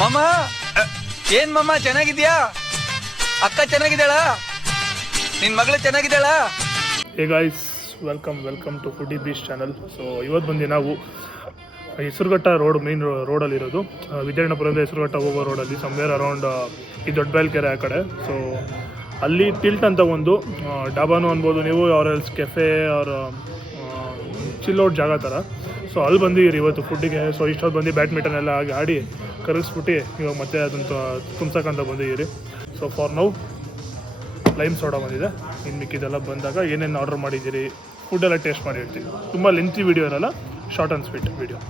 ಮಾಮ ಏನ್ ಮಾಮ ಚೆನ್ನಾಗಿದ್ಯಾ? ಅಕ್ಕ ಚೆನ್ನಾಗಿದ್ದಾಳ? ನಿನ್ ಮಗಳು ಚೆನ್ನಾಗಿದ್ದಾಳ? Hey guys, welcome to foodie beach channel. So ಇವತ್ತು ಬಂದು ನಾವು ಹೆಸರುಘಟ್ಟ ರೋಡ್ ಮೇನ್ ರೋಡಲ್ಲಿರೋದು, ವಿದ್ಯಾರಣ್ಯಪುರದಿಂದ ಹೆಸರುಘಟ್ಟ ಹೋಗೋ ರೋಡಲ್ಲಿ ಸಮ್ವೇರ್ ಅರೌಂಡ್ ಈ ದೊಡ್ಡಬೈಲ್ಕೆರೆ ಆ ಕಡೆ. ಸೊ ಅಲ್ಲಿ ಟಿಲ್ಟ್ ಅಂತ ಒಂದು ಡಾಬಾನು ಅನ್ಬೋದು ನೀವು, ಆರ್ ಎಲ್ಸ್ ಕೆಫೆ ಅವ್ರ ಚಿಲ್ಲೌಟ್ ಜಾಗ ಥರ. ಸೊ ಅಲ್ಲಿ ಬಂದಿದ್ದೀರಿ ಇವತ್ತು ಫುಡ್ಡಿಗೆ. ಸೊ ಇಷ್ಟೊತ್ತು ಬಂದು ಬ್ಯಾಡ್ಮಿಂಟನ್ ಎಲ್ಲ ಆಡಿ ಕರಗಿಸ್ಬಿಟ್ಟು ಇವಾಗ ಮತ್ತೆ ಅದನ್ನು ತುಂಬ್ಸಕ್ಕಂತ ಬಂದಿದ್ದೀರಿ. So for now lime soda ಬಂದಿದೆ. ಇನ್ನು ಮಿಕ್ಕಿದೆಲ್ಲ ಬಂದಾಗ ಏನೇನು ಆರ್ಡರ್ ಮಾಡಿದ್ದೀರಿ, ಫುಡ್ಡೆಲ್ಲ ಟೇಸ್ಟ್ ಮಾಡಿ ಹೇಳ್ತೀವಿ. ತುಂಬ ಲೆಂತಿ ವೀಡಿಯೋ ಇರಲ್ಲ, ಶಾರ್ಟ್ ಆ್ಯಂಡ್ ಸ್ವೀಟ್ ವೀಡಿಯೋ.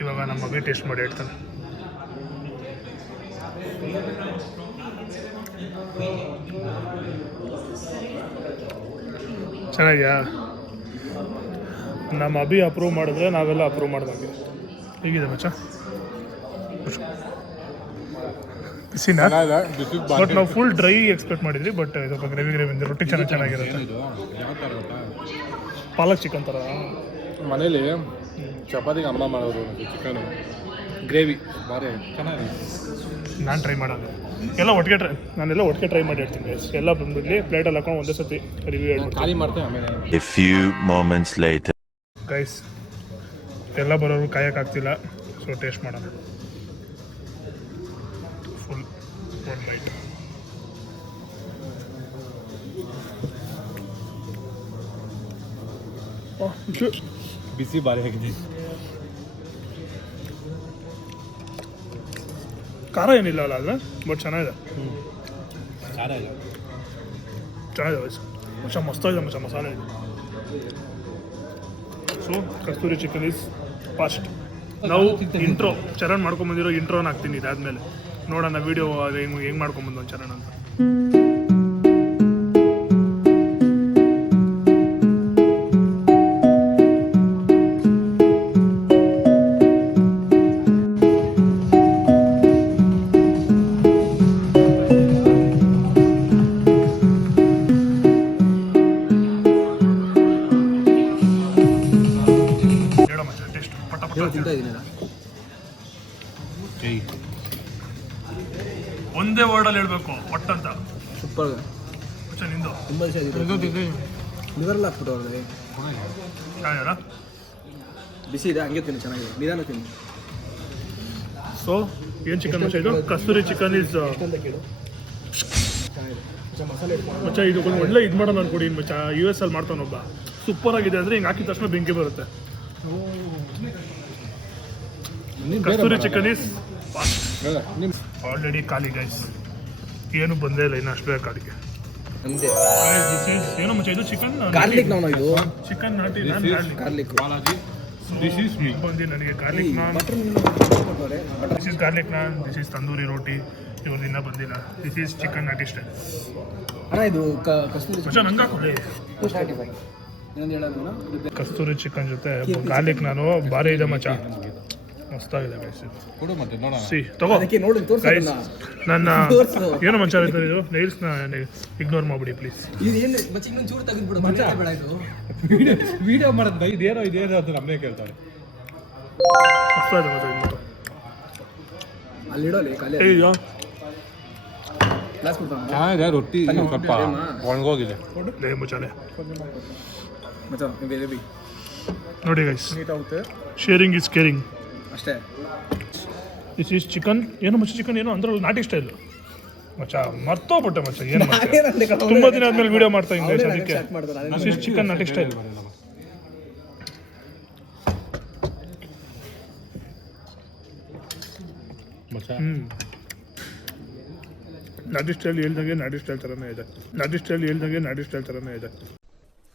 ಇವಾಗ ನಮ್ಮ ಮಗ ಟೇಸ್ಟ್ ಮಾಡಿ ಹೇಳ್ತಾನೆ. ಚೆನ್ನಾಗಿದೆಯಾ? ನಮ್ಮ ಅಭಿ ಅಪ್ರೂವ್ ಮಾಡಿದ್ರೆ ನಾವೆಲ್ಲ ಅಪ್ರೂವ್ ಮಾಡ್ದಂಗೆ. ಹೇಗಿದೆ ಮಚ್ಚ? ಬಿಸಿನಾ? ಬಟ್ ನಾವು ಫುಲ್ ಡ್ರೈ ಎಕ್ಸ್ಪೆಕ್ಟ್ ಮಾಡಿದ್ವಿ, ಬಟ್ ಸ್ವಲ್ಪ ಗ್ರೇವಿ ರೊಟ್ಟಿ ಚೆನ್ನಾಗಿರುತ್ತೆ. ಪಾಲಕ್ ಚಿಕನ್ ಥರ ಮನೇಲಿ ಚಪಾತಿಗೆ ಅಮ್ಮ ಮಾಡೋದು ಚಿಕನ್ ಗ್ರೇವಿ ಭಾರಿ ಚೆನ್ನಾಗಿದೆ. ನಾನು ಟ್ರೈ ಮಾಡೋದು ನಾನೆಲ್ಲ ಒಟ್ಟಿಗೆ ಟ್ರೈ ಮಾಡಿ ಹೇಳ್ತೀನಿ ಗೈಸ್. ಎಲ್ಲ ಬಂದ್ಬಿಡ್ಲಿ ಪ್ಲೇಟಲ್ಲಿ ಹಾಕೊಂಡು ಒಂದೇ ಸತಿ ರಿವ್ಯೂ ಹೇಳ್ಬಿಟ್ಟು ಖಾಲಿ ಮಾಡ್ತೇವೆ ಆಮೇಲೆ. A few moments later. Guys ಎಲ್ಲ ಬರೋರು ಕಾಯೋಕ್ಕಾಗ್ತಿಲ್ಲ, ಸೊ ಟೇಸ್ಟ್ ಮಾಡೋಣ. Full one bite. ಬಿಸಿ ಭಾರಿ ಆಗಿದೆ. ಖಾರ ಏನಿಲ್ಲ ಅಲ್ಲ ಆದರೆ, ಬಟ್ ಚೆನ್ನಾಗಿದೆ. ಚೆನ್ನಾಗಿದೆ ವಯಸ್ ಮಸ್ತಾಗಿದೆ ಮಸಾಲೆ ಇದೆ. So Kasturi chicken is fast. ನಾವು ಇಂಟ್ರೋ ಚರಣ್ ಮಾಡ್ಕೊಂಬಂದಿರೋ ಇಂಟ್ರೋನ ಹಾಕ್ತೀನಿ ಇದಾದ್ಮೇಲೆ. ನೋಡೋಣ ವೀಡಿಯೋ ಅದು ಹೆಂಗೆ ಮಾಡ್ಕೊಂಬಂದು ಚರಣ್ ಅಂತ. ಒಂದೇ ವರ್ಡಲ್ಲಿ ಹೇಳ್ಬೇಕು ಒಟ್ಟಂತ. ಸೂಪರ್ ನಿಂದು ತುಂಬ ಲಿವರೆಲ್ಲ ಹಾಕ್ಬಿಟ್ಟು ಅವ್ರಿಗೆ ಚೆನ್ನಾಗಿಲ್ಲ. ಬಿಸಿ ಇದೆ, ಹಂಗೆ ತಿನ್ನಿ, ಚೆನ್ನಾಗಿದೆ, ನಿಧಾನ ತಿನ್ನಿ. ಸೊ ಏನು ಚಿಕನ್ ಮಚ್ಚ ಇದು? ಕಸ್ತೂರಿ ಚಿಕನ್ ಈಸ್ ಮಚ್ಚ. ಇದು ಒಳ್ಳೆ ಇದು ಮಾಡೋಣ ಅನ್ಕೊಡಿ ಮಚ್ಚ. US ಅಲ್ಲಿ ಮಾಡ್ತಾನೊಬ್ಬ, ಸೂಪರ್ ಆಗಿದೆ. ಅಂದರೆ ಹಿಂಗೆ ಹಾಕಿದ ತಕ್ಷಣ ಬೆಂಕಿ ಬರುತ್ತೆ. ಕಸ್ತೂರಿ ಚಿಕನ್ ಈಸ್ ಆಲ್ರೆಡಿ ಖಾಲಿ ಗೈಸ್. ಏನು ಬಂದೇ ಇಲ್ಲ ಇನ್ನು, ಅಷ್ಟು ಬೇಗ ಖಾಲಿಗೆ. ಏನೋ ಮುಂಚೆ ಇದು ಚಿಕನ್ ಗಾರ್ಲಿಕ್ ನಾನ್, ಇದು ಚಿಕನ್ ನಾಟಿ ನಾನ್ ಗಾರ್ಲಿಕ್. ಬಂದು ನನಗೆ garlic naan, this is garlic naan, this is tandoori roti. ಇವ್ರದ್ದು ಇನ್ನೂ ಬಂದಿಲ್ಲ. This is chicken nati style. ಅಣ್ಣ ಇದು ಕಸ್ತೂರಿ ಮಚ್ಚ ನಂಗೆ ಹಾಕೊಳ್ಳಿ. ಕಸ್ತೂರಿ ಚಿಕನ್ ಜೊತೆ ಗಾರ್ಲಿಕ್ ನಾನು ಭಾರಿ ಇದೆ ಮಚ್ಚ, ಮಸ್ತಾಗಿದೆ ಗೈಸ್. ಸಿ ತಗೋ ಗೈಸ್. ನನ್ನ ಏನೋ ಮಂಚ ಇದು ನೈಲ್ಸ್ನ ಇಗ್ನೋರ್ ಮಾಡಿಬಿಡಿ ಪ್ಲೀಸ್. ವಿಡಿಯೋ ಮಾಡೋದು ಇದೇನೋ ಅಂತ ನಮ್ಮನೆ ಕೇಳ್ತಾರೆ. ಮಸ್ತಾಗಿದೆ ಮಚ್ಚ ಇದು. ಅಯ್ಯೋ ಚೆನ್ನಾಗಿದೆ, ರೊಟ್ಟಿ ಸ್ವಲ್ಪ ಒಣಗೋಗಿದೆ. ಮುಚ್ಚಾಲೆ ನೋಡಿ ಗೈಸ್, ಶೇರಿಂಗ್ ಇಸ್ ಕೇರಿಂಗ್ ಅಷ್ಟೇ. This is chicken. ಏನು ಮಚ್ಚ ಚಿಕನ್ ಏನು ಅಂದ್ರಲ್ಲ ನಾಟಿ ಸ್ಟೈಲು ಮಚ್ಚ, ಮರ್ತೋಗ್ಬಿಟ್ಟೆ ಮಚ್ಚ. ಏನು ತುಂಬ ದಿನ ಆದ್ಮೇಲೆ ವಿಡಿಯೋ ಮಾಡ್ತಾ ಇದ್ದೆ, ಅದಕ್ಕೆ this is chicken nati style. ನಾಟಿ ಸ್ಟೈಲ್ ಹೇಳ್ದಂಗೆ ನಾಟಿ ಸ್ಟೈಲ್ ಥರನೇ ಇದೆ.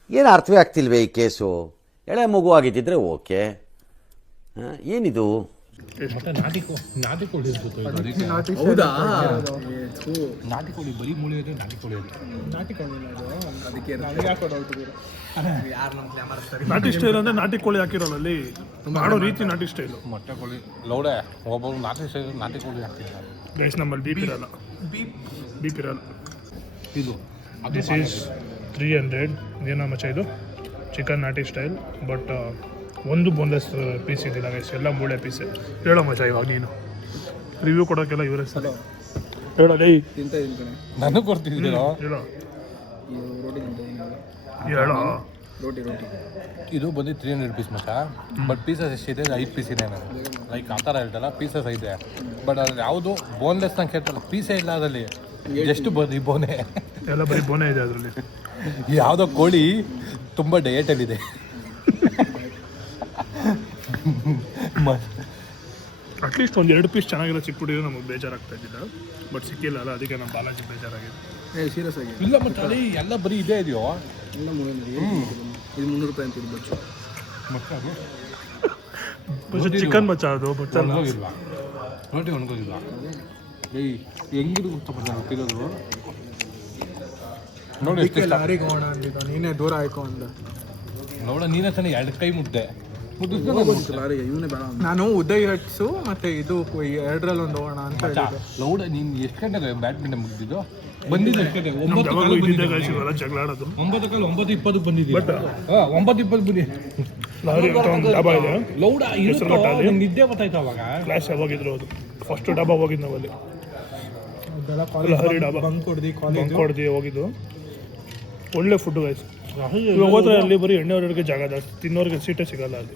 ಏನು ಅರ್ಥವೇ ಆಗ್ತಿಲ್ವೇ ಈ ಕೇಸು? ಎಳೆ ಮಗು ಆಗಿದ್ದಿದ್ರೆ ಓಕೆ, ಏನಿದು? ನಾಟಿ ಕೋಳಿ ಹೌದಾ? ನಾಟಿ ಕೋಳಿ ಬರೀ ಮೂಳೆ ಇದೆ. ನಾಟಿ ಕೋಳಿ ನಾಟಿ ಸ್ಟೈಲ್ ಅಂದರೆ ನಾಟಿ ಕೋಳಿ ಹಾಕಿರೋಲ್ಲಿ ಮಾಡೋ ರೀತಿ ನಾಟಿ ಸ್ಟೈಲು. ಮೊಟ್ಟೆ ಕೋಳಿ ಲೌಡೆ ಒಬ್ಬರು ನಾಟಿ ಸ್ಟೈಲ್ ನಾಟಿ ಕೋಳಿ ಹಾಕ್ತಿದ್ದಾರೆ ಗೈಸ್. ನಮ್ಮಲ್ಲಿ ಬೀಪ್ ಇರಲ್ಲ. ಇದು ದಿಸ್ ಈಸ್ 300. ಏನೋ ಮಚ್ಚ ಇದು ಚಿಕನ್ ನಾಟಿ ಸ್ಟೈಲ್, ಬಟ್ ಒಂದು ಬೋನ್ಲೆಸ್ ಪೀಸ್ ಇದಿಲ್ಲ ಗೈಸ್, ಎಲ್ಲ ಮೂಳೆ ಪೀಸೆ. ಹೇಳೋ ಮಚ್ಚ ಇವಾಗ ನೀನು ರಿವ್ಯೂ ಕೊಡೋಕ್ಕೆಲ್ಲ ಇವರೇ ಸರಿ. ಹೇಳೋ ಲೈ ನನಗೆ ಕೊಡ್ತಿದ್ದೀರೋ ಹೇಳೋ ಹೇಳೋ. ಇದು ಬಂದು 300 ಪೀಸ್ ಮಚ್ಚ. ಬಟ್ ಪೀಸಸ್ ಎಷ್ಟಿದೆ? 5 ಪೀಸ್ ಇದೆ. ನಾನು ಲೈಕ್ ಆ ಥರ ಹೇಳ್ತಲ್ಲ, ಪೀಸಸ್ ಐತೆ. ಬಟ್ ಅದ್ರಲ್ಲಿ ಯಾವುದು ಬೋನ್ಲೆಸ್ ನಂಗೆ ಕೇಳ್ತಲ್ಲ, ಪೀಸೇ ಇಲ್ಲ ಅದರಲ್ಲಿ. ಎಷ್ಟು ಬರೀ ಬೋನೆ, ಎಲ್ಲ ಬರೀ ಬೋನೇ ಇದೆ ಅದರಲ್ಲಿ. ಯಾವುದೋ ಕೋಳಿ ತುಂಬ ಡಯಟಲ್ಲಿದೆ. ಅಟ್ಲೀಸ್ಟ್ ಒಂದು 2 ಪೀಸ್ ಚೆನ್ನಾಗಿರೋ ಸಿಕ್ಬಿಟ್ಟಿದ್ರೆ ನಮಗೆ ಬೇಜಾರಾಗ್ತಾ ಇದ್ದಿಲ್ಲ. ಬಟ್ ಸಿಕ್ಕಿಲ್ಲ ಅಲ್ಲ, ಅದಕ್ಕೆ ನಮ್ಮ ಬಾಲಾಜಿ ಬೇಜಾರಾಗಿದೆ. ಸೀರಿಯಸ್ ಆಗಿ ಇಲ್ಲ ಮತ್ತೆ ಅಲ್ಲಿ ಎಲ್ಲ ಬರೀ ಇದೇ ಇದೆಯೋ. ಎಲ್ಲ ಇದು 300 ರೂಪಾಯಿ ಅಂತ ಇರ್ಬೋದು. ಮತ್ತೆ ಅದು ಚಿಕನ್ ಮಚ್ಚ ಅದು ಗೊತ್ತಲ್ಲ. ಒಣಗೋಗಿಲ್ವಾ? ರೋಟಿ ಒಣಗೋಗಿಲ್ವಾ? ಏಯ್ ಹೆಂಗಿದು ಗೊತ್ತಪ್ಪ ಗೊತ್ತಿರೋದು. ನೋಡಿ ಎಷ್ಟು ಇಷ್ಟ. ನೀನೇ ದೂರ ಆಯ್ಕೋ ಅಂದ. ನೋಡ ನೀನೇ ತಾನೇ 2 ಕೈ ಮುದ್ದೆ ಲಾರಿಗೆ ಇವನೇ ಬೇಡ. ನಾನು ಉದಯ್ ಹಟ್ಸು ಮತ್ತೆ ಇದು 2ರಲ್ಲಿ ಒಂದು ಹೋಗೋಣ ಅಂತ ಹೇಳಿದ್ದೆ. ಲೌಡ ನೀನು ಎಷ್ಟು ಗಂಟೆಗೆ ಬ್ಯಾಡ್ಮಿಂಟನ್ ಮುಗಿದಿದ್ದು? ಬಂದಿದ್ದು ಎಷ್ಟು ಗಂಟೆ? 9 ಜಗಳ ಆಡೋದು. 9:20 ಬಂದಿದ್ದೀವಿ. ಬಟ್ 9:20 ಬಂದಿ. ಲಾರಿ ಅಂತ ಒಂದು ಡಾಬಾ ಇದೆ ಲೌಡ ಹೆಸರುಘಟ್ಟಲ್ಲಿ. ನಿದ್ದೆ ಗೊತ್ತಾಯ್ತು ಅವಾಗ. ಕ್ಲಾಸ್ ಯಾವಾಗಿದ್ರು ಅದು ಫಸ್ಟ್ ಡಾಬಾ ಹೋಗಿದ್ದು ನಾವಲ್ಲಿ. ಲಹರಿ ಡಾಬಾ ಬಂಕ್ ಹೊಡೆದು ಹೋಗಿದ್ದು. ಒಳ್ಳೆ ಫುಡ್ ಗೈಸ್. ಇವಾಗ ಹೋದ್ರೆ ಅಲ್ಲಿ ಬರೀ ಎಣ್ಣೆಯವ್ರಿಗೆ ಜಾಗ ಜಾಸ್ತಿ, ತಿನ್ನೋರಿಗೆ ಸೀಟೇ ಸಿಗಲ್ಲ ಅಲ್ಲಿ.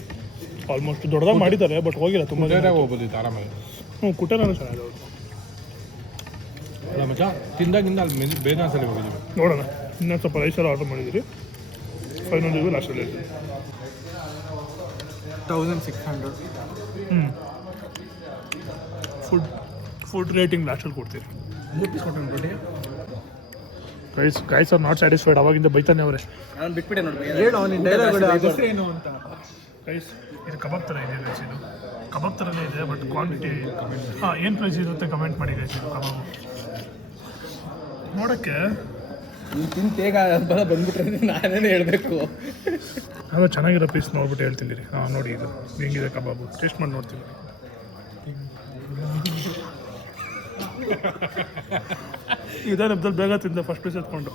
ಆಲ್ಮೋಸ್ಟ್ ದೊಡ್ಡದಾಗಿ ಮಾಡಿದ್ದಾರೆ, ಬಟ್ ಹೋಗಿಲ್ಲ ತುಂಬ ಜನ. ಹೋಗ್ಬೋದಿತ್ತು ಆರಾಮಾಗಿ. ಕುಟೇನೂ ಚೆನ್ನಾಗಿದೆ ಅವ್ರು. ಅಲ್ಲ ಮಚ್ಚ, ತಿಂದಾಗಿಂದ ಅಲ್ಲಿ ಬೇರೆ ಸಲ ಹೋಗಿದ್ದೀವಿ. ನೋಡೋಣ, ಇನ್ನೊಂದು ಸ್ವಲ್ಪ ರೈಸ್ ಎಲ್ಲ ಆರ್ಡರ್ ಮಾಡಿದ್ದೀರಿ. ಫೈನಲ್ ಇವು ಲಾಸ್ಟಲ್ಲಿ 1600. ಫುಡ್ ರೇಟಿಂಗ್ ಲಾಸ್ಟಲ್ಲಿ ಕೊಡ್ತೀರಿ. 3 ಪೀಸ್ ಕೊಟ್ಟು ರೋಟಿ ಗೈಸ್ ಆರ್ ನಾಟ್ ಸ್ಯಾಟಿಸ್ಫೈಡ್. ಅವಾಗಿಂದ ಬೈತಾನೆ ಅವರೇ. ನಾನು ಬಿಟ್ಬಿಟ್ಟೆ ನೋಡಿ. ಹೇಳು ನಿನ್ನ ಡೈಲಾಗ್ ಏನು ಅಂತ. ಗೈಸ್ ಇದು ಕಬಾಬ್ ಥರ ಇದೆ ಗೈಸ್. ಇದು ಕಬಾಬ್ ಥರನೇ ಇದೆ, ಬಟ್ ಕ್ವಾಂಟಿಟಿ ಏನು ಪ್ರೈಸ್ ಇರುತ್ತೆ ಕಮೆಂಟ್ ಮಾಡಿ ಗೈಸ್. ಇದು ಕಬಾಬು ನೋಡೋಕ್ಕೆ ನೀನು ತಿಂದು ತೇಗ ಬಂದ್ಬಿಟ್ರೆ ನಾನೇನೇ ಹೇಳಬೇಕು. ಅದು ಚೆನ್ನಾಗಿರೋ ಪೀಸ್ ನೋಡ್ಬಿಟ್ಟು ಹೇಳ್ತೀನಿ. ನೋಡಿ ಇದು ಹೆಂಗಿದೆ ಕಬಾಬು, ಟೇಸ್ಟ್ ಮಾಡಿ ನೋಡ್ತೀನಿ. ಇದೇ ನಮ್ದಲ್ಲಿ ಬೇಗ ತಿಂದೆ ಫಸ್ಟ್ ಪೀಸ್ ಎತ್ಕೊಂಡು.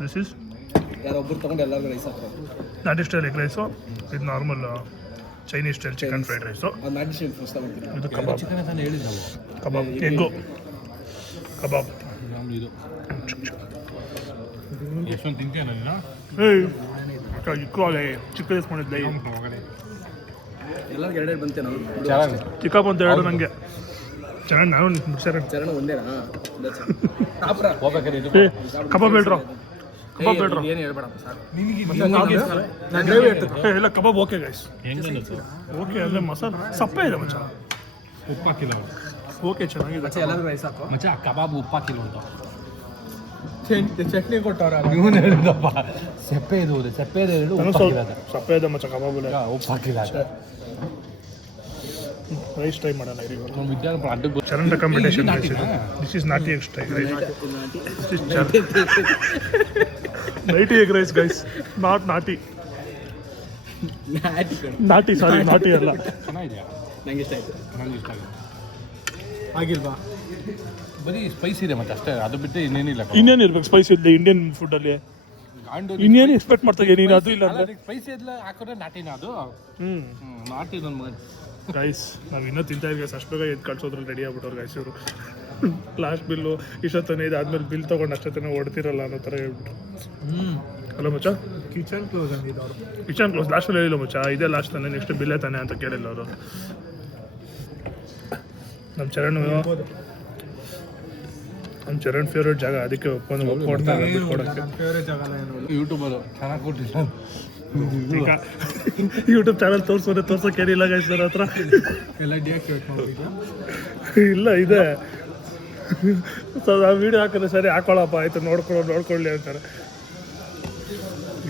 ದಿಸ್ ಈಸ್ ಯಾರೊಬ್ಬರು ತೊಗೊಂಡು ಎಲ್ಲರಿಗೂ ರೈಸ್ ಹಾಕ್ತಾರೆ. ನಾಟಿ ಸ್ಟೈಲ್ ಎಗ್ ರೈಸು, ಇದು normal Chinese style chicken fried rice. ಅದು ನಾಟಿ ಸ್ಟೈಲ್ ಫಸ್ಟ್ ತಗೊಂತೀನಿ. ಇದು ಕಬಾಬ್. ಚಿಕನ್ ತಾನೇ ಹೇಳಿದ್ದು ನಾವು. ಕಬಾಬ್ ಎಗ್ಗು ಕಬಾಬ್. ಇದು ಎಷ್ಟೊಂದು ತಿಂತೀಯ ನಾನು? ಏಯ್ ಇಕ್ಕೋಲೆ ಚಿಕ್ಕ ಇಸ್ಕೊಂಡಿದ್ದೆ. ಎಲ್ಲರಿಗೂ 2 ಬಂತೆ ನಾವು. ಚೆನ್ನಾಗಿ ಚಿಕಪ್ ಅಂತ ಹೇಳು ನನಗೆ. ಚೆನ್ನಾಗಿ ನಾನು ಮುಗಿಸ್ಯಾರ. ಚರಣ ಒಂದೇನಾ? ಹೋಗ್ಬೇಕಾದ್ರೆ ಇದು ಕಬಾಬ್ ಹೇಳ್ರು, ಕಬಾಬ್ ಹೇಳ್ರು. ಏನು ಹೇಳ್ಬೇಡಪ್ಪ ಸಾಕು. ನಾನು ಗ್ರೇವಿ ಇರ್ತದೆ. ಇಲ್ಲ ಕಬಾಬ್ ಓಕೆ ಗೈಸ್. ಹೆಂಗೆ ಓಕೆ ಅಂದರೆ ಮಸಾಲ ಸಪ್ಪೆ ಇದೆ ಮಚ್ಚ. ಉಪ್ಪು ಹಾಕಿಲ್ಲ ಓಕೆ ಚೆನ್ನಾಗಿದೆ. ಎಲ್ಲರಿಗೂ ರೈಸ್ ಹಾಕೋ. ಮಚ್ಚ ಕಬಾಬ್ ಉಪ್ಪು ಹಾಕಿಲ್ಲ ಅಂತ ಚಟ್ನಿ ಕೊಟ್ಟವ್ರ. ಇವನು ಹೇಳಿದಪ್ಪ ಸೆಪ್ಪೆ ಇದು ಸೆಪ್ಪೆ ಇದು ನನಗೆ ಉಪ್ಪು ಸ್ವಲ್ಪ ಹಾಕಿಲ್ಲ ಸಪ್ಪೆ ಇದೆ ಮಚ್ಚ ಕಬಾಬ್. ಉಪ್ಪು ಹಾಕಿಲ್ಲ ರೈಸ್ ಟ್ರೈ ಮಾಡೋಣ ಇರಿ. ನಮ್ಮ ವಿದ್ಯಾರ್ಥಿ ಅಡ್ಡಕ್ಕೆ ಚರಣ್ ರೆಕಮೆಂಡೇಶನ್ ರೈಸ್ ಇದು. This is naati egg style rice. Nighty egg rice guys, not naati. Naati ಸಾರಿ, ನಾಟಿ ಅಲ್ಲ. ಚೆನ್ನಾಗಿದೆಯಾ? ನಂಗೆ ಇಷ್ಟ ಆಯ್ತು. ನನಗೆ ಇಷ್ಟ ಆಗಿದೆ. ಆಗಿಲ್ವಾ? ಬರೀ ಸ್ಪೈಸ್ ಇದೆ ಮತ್ತೆ ಅಷ್ಟೇ, ಅದು ಬಿಟ್ಟು ಇನ್ನೇನಿಲ್ಲ. ಇನ್ನೇನು ಇರ್ಬೇಕು ಸ್ಪೈಸ್ ಇಲ್ಲದೆ ಇಂಡಿಯನ್ ಫುಡ್ಡಲ್ಲಿ? ಇನ್ನೇನು ಎಕ್ಸ್ಪೆಕ್ಟ್ ಮಾಡ್ತಾ ನೀನು? ಅದು ಇಲ್ಲ ಅಂದರೆ ಸ್ಪೈಸಿ ಎಲ್ಲ ಹಾಕೋದ್ರೆ ನಾಟಿನ ಅದು. ನಾಟಿ ನನ್ನ ಮಗನ ಗೈಸ್. ನಾವು ಇನ್ನೂ ತಿಂತಾ ಇದ್ದೀವಿ ಗೈಸ್. ಅಷ್ಟು ಬೇಗ ಎದ್ದು ಕಳ್ಸೋದ್ರಲ್ಲಿ ರೆಡಿ ಆಗ್ಬಿಟ್ಟವ್ರು ಗೈಸ್ ಇವರು. ಲಾಸ್ಟ್ ಬಿಲ್ಲು ಇಷ್ಟೊತ್ತನೇ ಇದು ಆದ್ಮೇಲೆ ಬಿಲ್ ತೊಗೊಂಡು ಅಷ್ಟೊತ್ತನೇ ಹೊಡ್ತಿರಲ್ಲ ಅನ್ನೋ ಥರ ಹೇಳ್ಬಿಟ್ರು. ಹಲೋ ಮಚ್ಚ, ಕಿಚನ್ ಕ್ಲೋಸ್ ಅಂದಿದ್ದವ್ರು. ಕಿಚನ್ ಕ್ಲೋಸ್ ಲಾಸ್ಟಲ್ಲಿ ಹೇಳಿಲ್ಲ ಮಚ್ಚ. ಇದೇ ಲಾಸ್ಟ್ ತಾನೆ, ನೆಕ್ಸ್ಟ್ ಬಿಲ್ಲೇ ತಾನೆ ಅಂತ ಕೇಳಿಲ್ಲ ಅವರು. ನಮ್ಮ ಚರಣ್ ಫೇವ್ರೇಟ್ ಜಾಗ, ಅದಕ್ಕೆ ಒಪ್ಕೊಡ್ತಾರೆ ಕೊಡೋಕ್ಕೆ. ನನ್ನ ಫೇವ್ರೇಟ್ ಜಾಗನ ಏನು? ಯೂಟ್ಯೂಬರು ಚೆನ್ನಾಗಿ ಕೊಟ್ಟಿಲ್ಲ. ಈಗ ಯೂಟ್ಯೂಬ್ ಚಾನಲ್ ತೋರ್ಸೋಕೆ ಏನಿಲ್ಲ ಗೈಸ್ ನನ್ನ ಹತ್ರ. ಎಲ್ಲ ಡಿಯಾಕ್ಟಿವೇಟ್ ಮಾಡಿದ್ಯಾ? ಇಲ್ಲ ಇದೆ. ಸೊ ನಾವು ವೀಡಿಯೋ ಹಾಕಿದ್ರೆ ಸರಿ ಹಾಕೊಳ್ಳಪ್ಪ ಆಯಿತು, ನೋಡ್ಕೊಳ್ಳಿ ಅಂತಾರೆ.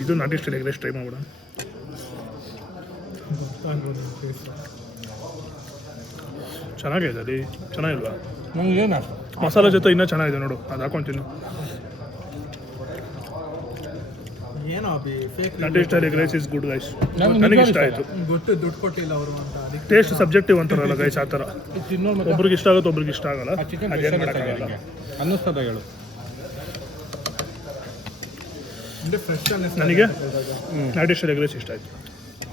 ಇದು ನಾಟಿ ಸ್ಟೈಲ್ ಎಗ್ ರೈಸ್ ಟ್ರೈ ಮಾಡ್ಬಿಡ. ಚೆನ್ನಾಗಿದೆ ಅಲ್ಲಿ, ಚೆನ್ನಾಗಿಲ್ವಾ? ನನಗೇನು ಮಸಾಲೆ ಜೊತೆ ಇನ್ನೂ ಚೆನ್ನಾಗಿದೆ ನೋಡು, ಅದು ಹಾಕೊಂಡು ತಿನ್ನು. ಏನೋ ಅಭಿ fake naati style egg rice is good guys. ನನಗೆ ಇಷ್ಟ ಆಯಿತು. ಗೊತ್ತು ದುಡ್ಡು ಕೊಟ್ಟಿಲ್ಲ ಅವರು ಅಂತ ಅದಕ್ಕೆ ಟೇಸ್ಟ್ ಸಬ್ಜೆಕ್ಟಿವ್ ಅಂತಾರಲ್ಲ ಗೈಸ್, ಆ ಥರ ತಿನ್ನೋರು ಒಬ್ರಿಗೆ ಇಷ್ಟ ಆಗುತ್ತೆ ಒಬ್ರಿಗೆ ಇಷ್ಟ ಆಗಲ್ಲ. ಚಿಕನ್ ಅದೇನು ಮಾಡೋಕ್ಕಾಗಲ್ಲ. ಅನ್ನಿಸ್ತದ ಹೇಳು. ಅಂದರೆ ಫ್ರೆಶ್ ಅನ್ನಿಸ್ತು ನನಗೆ ನಟಿ ಸ್ಟೈಲ್ ಎಗ್ ರೈಸ್ ಇಷ್ಟ ಆಯಿತು.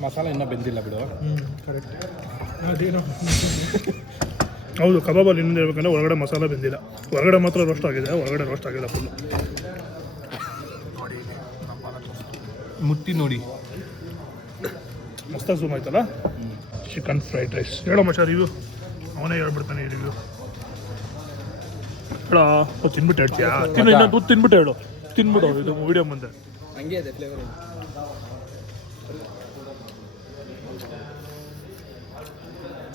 ಮಸಾಲೆ ಇನ್ನೂ ಬೆಂದಿಲ್ಲ ಬಿಡು. ಕರೆಕ್ಟ್. ಅದೇನೋ ಹೌದು, ಕಬಾಬಲ್ಲಿ ಇನ್ನೊಂದು ಹೇಳ್ಬೇಕಂದ್ರೆ ಒಳಗಡೆ ಮಸಾಲೆ ಬೆಂದಿಲ್ಲ, ಹೊರಗಡೆ ಮಾತ್ರ ರೋಸ್ಟ್ ಆಗಿದೆ, ಒಳಗಡೆ ರೋಸ್ಟ್ ಆಗಿಲ್ಲ ಫುಲ್ಲು. ಮುಟ್ಟಿ ನೋಡಿ ಮಸ್ತಾಗಿ ಝೂಮ್ ಆಯ್ತಲ್ಲ. ಚಿಕನ್ ಫ್ರೈಡ್ ರೈಸ್ ಹೇಳೋ ಮಚ್ಚ ರಿವ್ಯೂ, ಅವನೇ ಹೇಳ್ಬಿಡ್ತಾನೆ ಈ ರಿವ್ಯೂ. ಹೇಳೋ ತಿನ್ಬಿಟ್ಟು ಹೇಳ್ತೀಯಾ? ಇನ್ನೊಂದು ತಿನ್ಬಿಟ್ಟು ಹೇಳು, ತಿನ್ಬಿಡು ಇದು ವಿಡಿಯೋ ಮುಂದೆ. ಹಂಗೆ ಇದೆ ಫ್ಲೇವರ್.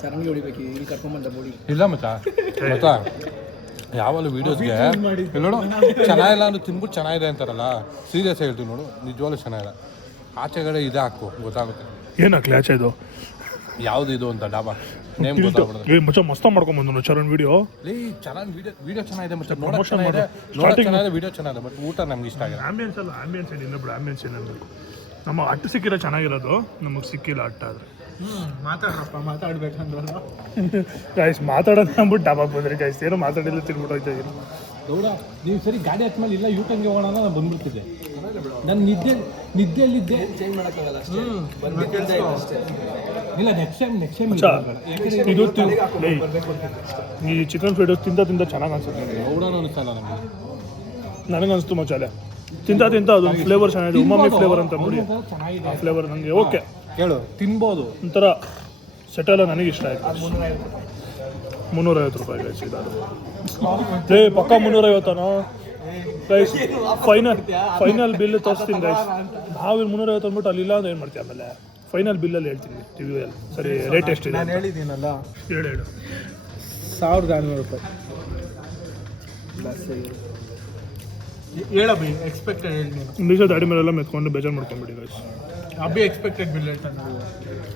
ಚರಂಗಿ ಹೊಡಿಬೇಕು, ಇಲ್ಲಿ ಕರ್ಕೊಂಬಂದ ಬೋಡಿ. ಇಲ್ಲ ಮಚ್ಚ ಯಾವಾಗಲೂ ವೀಡಿಯೋಸ್ಗೆ ನೋಡು ಚೆನ್ನಾಗಿಲ್ಲ ಅಂದ್ರೆ ತಿನ್ಬಿಟ್ಟು ಚೆನ್ನಾಗಿದೆ ಅಂತಾರಲ್ಲ, ಸೀರಿಯಸ್ ಹೇಳ್ತೀವಿ ನೋಡು, ನಿಜವಾಗ್ಲೂ ಚೆನ್ನಾಗಿಲ್ಲ. ಆಚೆಗಡೆ ಇದೆ ಹಾಕು ಗೊತ್ತಾಗುತ್ತೆ ಏನು ಹಾಕ್ಲಿ ಆಚೆ ಇದು ಯಾವ್ದು ಇದು ಅಂತ ಡಾಬಾ ನೇಮ್ ಗೊತ್ತಾಗ್ಬಿಡುತ್ತೆ. ಏ ಮಚ್ಚ ಮಸ್ತ ಮಾಡ್ಕೊಂಬಂದು ಚರಣ್ ವಿಡಿಯೋ. ಚೆನ್ನಾಗಿ ವಿಡಿಯೋ ಚೆನ್ನಾಗಿದೆ ಮಚ್ಚ, ನೋಡೋಕೆ ಚೆನ್ನಾಗಿದೆ, ವಿಡಿಯೋ ಚೆನ್ನಾಗಿದೆ, ಬಟ್ ಊಟ ನಮ್ಗೆ ಇಷ್ಟ ಆಗಿದೆ. ಆಂಬಿಯನ್ಸ್ ಅಲ್ಲ, ಆಂಬಿಯನ್ಸ್ ಏನಿಲ್ಲ ಬಿಡು, ಆಂಬಿಯನ್ಸ್ ಏನಿರಬೇಕು. ನಮ್ಮ ಅಟ್ಟು ಸಿಕ್ಕಿರೋ ಚೆನ್ನಾಗಿರೋದು, ನಮಗೆ ಸಿಕ್ಕಿಲ್ಲ ಅಟ್ಟಾದ್ರೆ. ಮಾತಾಡ್ರಪ್ಪ, ಮಾತಾಡ್ಬೇಕಂದ್ರಲ್ಲ ಗೈಸ್ ಮಾತಾಡೋದು ಅಂದ್ಬಿಟ್ಟು ಡಾಬಾಗೆ ಬಂದರೆ ಗೈಸ್ ಏನೋ ಮಾತಾಡಿಲ್ಲ ತಿನ್ಬಿಟ್ಟು ಹೋಯ್ತಾ ಇದ್ದೀನಿ. ಗೌಡ ನೀವು ಸರಿ ಗಾಡಿ ಹತ್ಮೇಲೆ ಇಲ್ಲ ಯೂಟನ್ಗೆ ಹೋಗೋಣ ನಾನು ಬಂದ್ಬಿಡ್ತಿದ್ದೆ. ನಾನು ನಿದ್ದೆಯಲ್ಲಿದ್ದೆ, ಚೇಂಜ್ ಮಾಡೋಕ್ಕಾಗಲ್ಲ ಅಷ್ಟೇ. ಇಲ್ಲ ನೆಕ್ಸ್ಟ್ ಟೈಮ್ ಇದು ಈ ಚಿಕನ್ ಫ್ರೈಡ್ ರೈಸ್ ತಿಂದ ಚೆನ್ನಾಗಿ ಅನ್ಸುತ್ತೆ ನನಗೆ. ಗೌಡನೂ ಅನಿಸ್ತಲ್ಲ ನಮಗೆ, ನನಗನ್ನಿಸ್ತು ಮಚಾಲೆ ತಿಂತ ಅದು ಫ್ಲೇವರ್ ಚೆನ್ನಾಗಿದೆ, ಉಮಾಮಿ ಫ್ಲೇವರ್ ಅಂತ ನೋಡಿ, ಚೆನ್ನಾಗಿದೆ ಆ ಫ್ಲೇವರ್ ನನಗೆ ಓಕೆ ಕೇಳು ತಿನ್ಬೋದು. ಒಂಥರ ಸೆಟೆಲ್ಲ ನನಗೆ ಇಷ್ಟ ಆಯಿತು. 350 ರೂಪಾಯಿ ಗೈಸ್ ಇದು. ಏ ಪಕ್ಕ 350ನೋ ಗೈಸ್? ಫೈನಲ್ ಬಿಲ್ ತೋರಿಸ್ತೀನಿ ಗೈಸ್. ನಾವು 350 ಅಂದ್ಬಿಟ್ಟು ಅಲ್ಲಿಲ್ಲ ಅಂದ್ರೆ ಏನು ಮಾಡ್ತೀವಿ? ಆಮೇಲೆ ಫೈನಲ್ ಬಿಲ್ಲಲ್ಲಿ ಹೇಳ್ತೀನಿ ರಿವ್ಯೂಯಲ್ಲಿ. ಸರಿ ರೇಟ್ ಎಷ್ಟಿದೆ ನಾನು ಹೇಳಿದ್ದೀನಲ್ಲ, ಹೇಳು 1600 ರೂಪಾಯಿ. ಹೇಳಬಿ ಎಕ್ಸ್ಪೆಕ್ಟೆಡ್ ಹೇಳಿ. ನಿಜ ದಾಡಿ ಮೇಲೆಲ್ಲ ಮೆತ್ಕೊಂಡು ಬೇಜಾರು ಮಾಡ್ಕೊಂಬಿಡಿ ಗೈಸ್. ಅಭಿ ಎಕ್ಸ್ಪೆಕ್ಟೆಡ್ ಬಿಲ್ ಹೇಳ್ತಾನೆ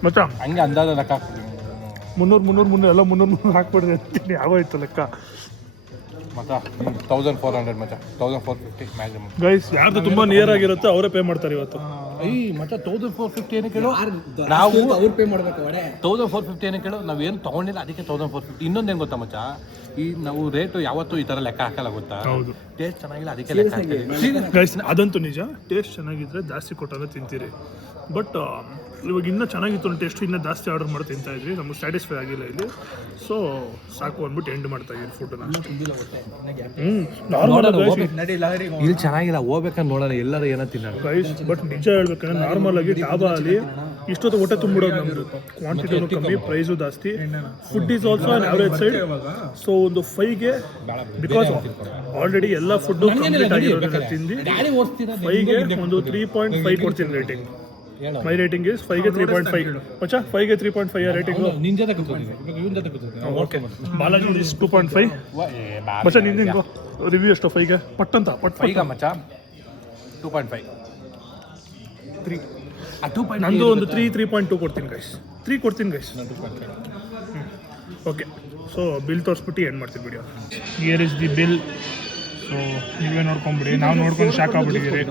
ಮತ್ತೆ ಹಂಗೆ ಅಂದಾಜ ಲೆಕ್ಕ ಹಾಕ್ಬಿಟ್ಟು 300 ಎಲ್ಲ 300 ಹಾಕ್ಬಿಡ್ರಿ ಅಂತೀನಿ. ಯಾವಾಯ್ತು ಲೆಕ್ಕ ಮತ್ತೆ 1400 ಮತ್ತೆ 1450 ಮ್ಯಾಕ್ಸಿಮಮ್ ಗೈಸ್. ಯಾರ್ದು ತುಂಬ ನಿಯರ್ ಆಗಿರುತ್ತೆ ಅವರೇ ಪೇ ಮಾಡ್ತಾರೆ ಇವತ್ತು. ಮತ್ತೆ 1450 ಏನಕ್ಕೆ ಕೇಳು, ನಾವು ಅವ್ರು ಪೇ ಮಾಡಬೇಕು ಒಡೆ. 1450 ಏನಕ್ಕೆ ಕೇಳು, ನಾವೇನು ತೊಗೊಂಡಿಲ್ಲ ಅದಕ್ಕೆ 1450. ಇನ್ನೊಂದೇನು ಗೊತ್ತಾ ಮಚ್ಚ, ಈ ನಾವು ರೇಟು ಯಾವತ್ತೂ ಈ ಥರ ಲೆಕ್ಕ ಹಾಕಲ್ಲ ಗೊತ್ತಾ? ಹೌದು ಟೇಸ್ಟ್ ಚೆನ್ನಾಗಿಲ್ಲ ಅದಕ್ಕೆ ಲೆಕ್ಕ ಹಾಕ್ತೀವಿ ಗೈಸ್, ಅದಂತೂ ನಿಜ. ಟೇಸ್ಟ್ ಚೆನ್ನಾಗಿದ್ರೆ ಜಾಸ್ತಿ ಕೊಟ್ಟಾಗ ತಿಂತೀರಿ. ಬಟ್ ಇವಾಗ ಇನ್ನೂ ಚೆನ್ನಾಗಿತ್ತು ಟೇಸ್ಟ್, ಇನ್ನೂ ಜಾಸ್ತಿ ಆರ್ಡರ್ ಮಾಡಿ ತಿಂತಾ ಇದ್ವಿ, ನಮಗೆ ಸ್ಯಾಟಿಸ್ಫೈ ಆಗಿಲ್ಲ ಇಲ್ಲಿ. ಸೊ ಸಾಕು ಅಂದ್ಬಿಟ್ಟು ಎಂಡ್ ಮಾಡ್ತಾ ಇದ್ದೀವಿ ಫುಡ್ನ. ನಾರ್ಮಲ್ ನಡಿ ಲಹರಿಗೆ ಇಲ್ಲಿ ಚೆನ್ನಾಗಿಲ್ಲ, ಹೋಗ್ಬೇಕಂತ ನೋಡೋಣ ಎಲ್ಲರೂ ಏನೋ ತಿನ್ನೋಣ ಗೈಸ್. ಬಟ್ ನಿಜ ಹೇಳ್ಬೇಕಂದ್ರೆ ನಾರ್ಮಲ್ ಆಗಿ ಡಾಬಾ ಅಲ್ಲಿ ಇಷ್ಟೊತ್ತು ಹೊಟ್ಟೆ ತುಂಬಿಡೋದು ನಮ್ಮದು. ಕ್ವಾಂಟಿಟಿನೂ ಕಮ್ಮಿ, ಪ್ರೈಸು ಜಾಸ್ತಿ. Food is also on average side. So ಒಂದು 5ಗೆ ಬಿಕಾಸ್ ಆಲ್ರೆಡಿ ಎಲ್ಲ ಫುಡ್ಡು ಕಂಪ್ಲೀಟ್ ಆಗಿರೋದನ್ನ ತಿಂದು 5ಗೆ ಒಂದು 3.5 ಕೊಡ್ತೀನಿ ರೇಟಿಂಗ್. ಮೈ ರೇಟಿಂಗ್ ಇಸ್ 5ಗೆ 3.5 ಮಚ್ಚ. 5ಗೆ 3.5 ರೇಟಿಂಗು. ನಿನ್ನ ಜೊತೆ ಕೂತ್ಕೊಂಡಿದ್ದೀನಿ, ಇವನ ಜೊತೆ ಕೂತ್ಕೊಂಡಿದ್ದೀನಿ. ಓಕೆ, ಬಾಲಾಜಿ ಇಸ್ 2.5 ಮಚ್ಚ. ನಿಂದು ರಿವ್ಯೂ ಎಷ್ಟು 5ಗೆ? ಪಟ್ಟಂತ ಈಗ ಮಚ್ಚ 2.5 3 ನಂದು ಒಂದು 3.2 ಕೊಡ್ತೀನಿ ಗೈಸ್. 3 ಕೊಡ್ತೀನಿ ಗೈಸ್. ಓಕೆ, ಸೊ ಬಿಲ್ ತೋರಿಸ್ಬಿಟ್ಟು ಎಂಡ್ ಮಾಡ್ತೀನಿ video. Here is the bill. So ನೀವೇ ನೋಡ್ಕೊಂಬಿಡಿ. ನಾವು ನೋಡ್ಕೊಂಡು ಶಾಕ್ ಆಗ್ಬಿಟ್ಟಿದ್ದೀರಿ.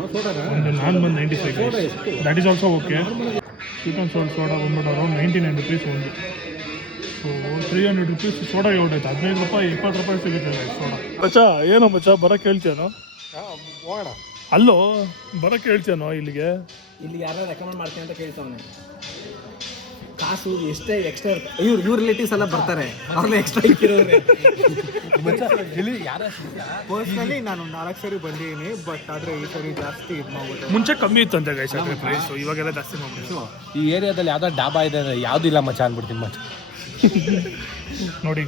ಒಂದು ನಾನು ಬಂದು 95 guys, that is also okay. Chicken soda ಬಂದ್ಬಿಟ್ಟು ಅರೌಂಡ್ 99 rupees ಒಂದು. ಸೊ 300 rupees ಸೋಡಾ ಹೊರಟೈತೆ. 15 ರೂಪಾಯಿ 20 ರೂಪಾಯಿ ಸಿಗುತ್ತೆ ಗೈಸ್ ಸೋಡಾ. ಮಚ್ಚ ಏನೋ ಮಚ್ಚ ಬರೋಕ್ಕೆ ಹೇಳ್ತೀಯನೋ? ಅಲ್ಲೋ ಬರೋಕ್ಕೆ ಹೇಳ್ತೀಯನೋ ಇಲ್ಲಿಗೆ? ಇಲ್ಲಿ ಯಾರು ರೆಕಮೆಂಡ್ ಮಾಡ್ತೀನಿ ಅಂತ ಕೇಳ್ತಾವನೆ. ಕಾಸು ಎಷ್ಟೇ ಎಕ್ಸ್ಟ್ರಾ ಇವ್ರ ರಿಲೇಟಿವ್ಸ್ ಎಲ್ಲ ಬರ್ತಾರೆ, ಅವ್ರನ್ನ ಎಕ್ಸ್ಟ್ರಾ ಇಕ್ಕಿರೋರೆ. ಪರ್ಸ್ನಲಿ ನಾನು 4 ಸರಿ ಬಂದಿದ್ದೀನಿ, ಬಟ್ ಆದರೆ ಈ ಸರಿ ಜಾಸ್ತಿ ಇದು ಮಾಡ್ಬೋದು. ಮುಂಚೆ ಕಮ್ಮಿ ಇತ್ತಂತೆ ಗೈಸ್ ಅದ್ರ ಪ್ರೈಸು, ಇವಾಗೆಲ್ಲ ಜಾಸ್ತಿ ಮಾಡ್ಬಿಟ್ಟು. ಈ ಏರಿಯಾದಲ್ಲಿ ಯಾವ್ದೋ ಡಾಬಾ ಇದೆ ಅಂದರೆ ಯಾವುದಿಲ್ಲ ಮಚ್ಚ ಅಂದ್ಬಿಡ್ತೀನಿ ಮಚ್ಚ. ನೋಡಿ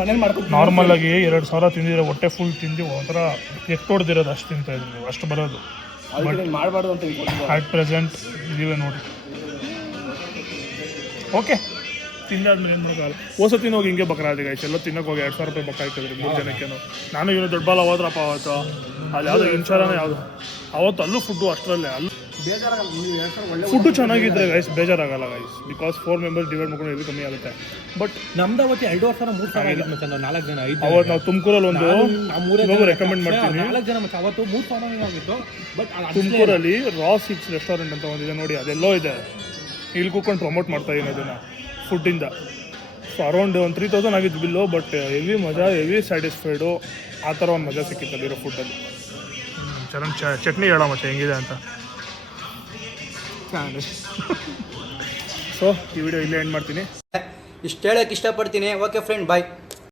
ಮನೇಲಿ ಮಾಡ್ಕೊಂಡು ನಾರ್ಮಲ್ ಆಗಿ 2000 ತಿಂದಿರೋ ಹೊಟ್ಟೆ ಫುಲ್ ತಿಂದು ಒಂಥರ ಎಟ್ಟೊಡ್ದಿರೋದು ಅಷ್ಟು ತಿಂತಾ ಇದ್ರು, ಅಷ್ಟು ಬರೋದು. ಮಾಡಬಾರ್ದು ಅಂತ ಅಟ್ ಪ್ರೆಸೆಂಟ್ ನೀವೇ ನೋಡಿ. ಓಕೆ, ತಿಂದಾದ್ಮೇಲೆ ಏನು ಮಾಡೋಕ್ಕಾಗಲ್ಲ. ಹೊಸತಿನ ಹೋಗಿ ಹಿಂಗೆ ಬಕ್ರಾದಿ ಗೈಸ್. ಎಲ್ಲ ತಿನ್ನೋಕೆ ಹೋಗಿ 2000 ರೂಪಾಯಿ ಬಕ್ಕ ಹಾಕಿದ್ರು 3 ಜನಕ್ಕೇನು. ನಾನು ಇವನು ದೊಡ್ಡ ಬಾಲ ಹೋದ್ರಪ್ಪ ಅವತ್ತು. ಅಲ್ಲಿ ಯಾವುದೋ ಇನ್ಶಾರನೇ ಯಾವುದು ಅವತ್ತು ಅಲ್ಲೂ ಫುಡ್ಡು ಅಷ್ಟರಲ್ಲೇ. ಬೇಜಾರಾಗಲ್ಲ ನೀವು 2 ಸಾವಿರ ಒಳ್ಳೆ ಫುಡ್ಡು ಚೆನ್ನಾಗಿದ್ರೆ ಗೈಸ್ ಬೇಜಾರಾಗಲ್ಲ ಗೈಸ್, ಬಿಕಾಸ್ 4 ಮೆಂಬರ್ಸ್ ಡಿವೈಡ್ ಮಾಡ್ಕೊಂಡು ಇದು ಕಮ್ಮಿ ಆಗುತ್ತೆ. ಬಟ್ ನಮ್ದು ಅವತ್ತು 2 ಸಾವಿರ 3 ಸಾವಿರ ಆಗಿತ್ತು ಮಚ್ಚ. ನಾವು 4 ಜನ 5 ಅವತ್ತು ನಾವು ತುಮಕೂರಲ್ಲಿ ಒಂದು ರೆಕಮೆಂಡ್ ಮಾಡ್ತೀನಿ. 4 ಜನ ಮಚ್ಚ. ಅವತ್ತು 3 ಸಾವಿರ ಆಗಿತ್ತು. ಬಟ್ ತುಮಕೂರಲ್ಲಿ ರಾ 6 ರೆಸ್ಟೋರೆಂಟ್ ಅಂತ ಒಂದಿದೆ ನೋಡಿ, ಅದೆಲ್ಲೋ ಇದೆ. ಇಲ್ಲಿ ಕೂತ್ಕೊಂಡು ಪ್ರಮೋಟ್ ಮಾಡ್ತಾ ಇದೀನಿ ಅದನ್ನು ಫುಡ್ಡಿಂದ. ಸೊ ಅರೌಂಡ್ ಒಂದು 3000 ಆಗಿದ್ದು ಬಿಲ್ಲು. ಬಟ್ ಹೆವಿ ಮಜಾ, ಹೆವಿ ಸ್ಯಾಟಿಸ್ಫೈಡು, ಆ ಥರ ಒಂದು ಮಜಾ ಸಿಕ್ಕಿತ್ತು ಅಲ್ಲಿರೋ ಫುಡ್ಡಲ್ಲಿ. ಚರಣ್ ಚಟ್ನಿ ಹೇಳ ಮಚ್ಚ ಹೆಂಗಿದೆ ಅಂತ. ಸೊ ಈ ವಿಡಿಯೋ ಇಲ್ಲೇ ಎಂಡ್ ಮಾಡ್ತೀನಿ. ಇಷ್ಟು ಹೇಳೋಕ್ಕೆ ಇಷ್ಟಪಡ್ತೀನಿ. ಓಕೆ ಫ್ರೆಂಡ್, ಬಾಯ್.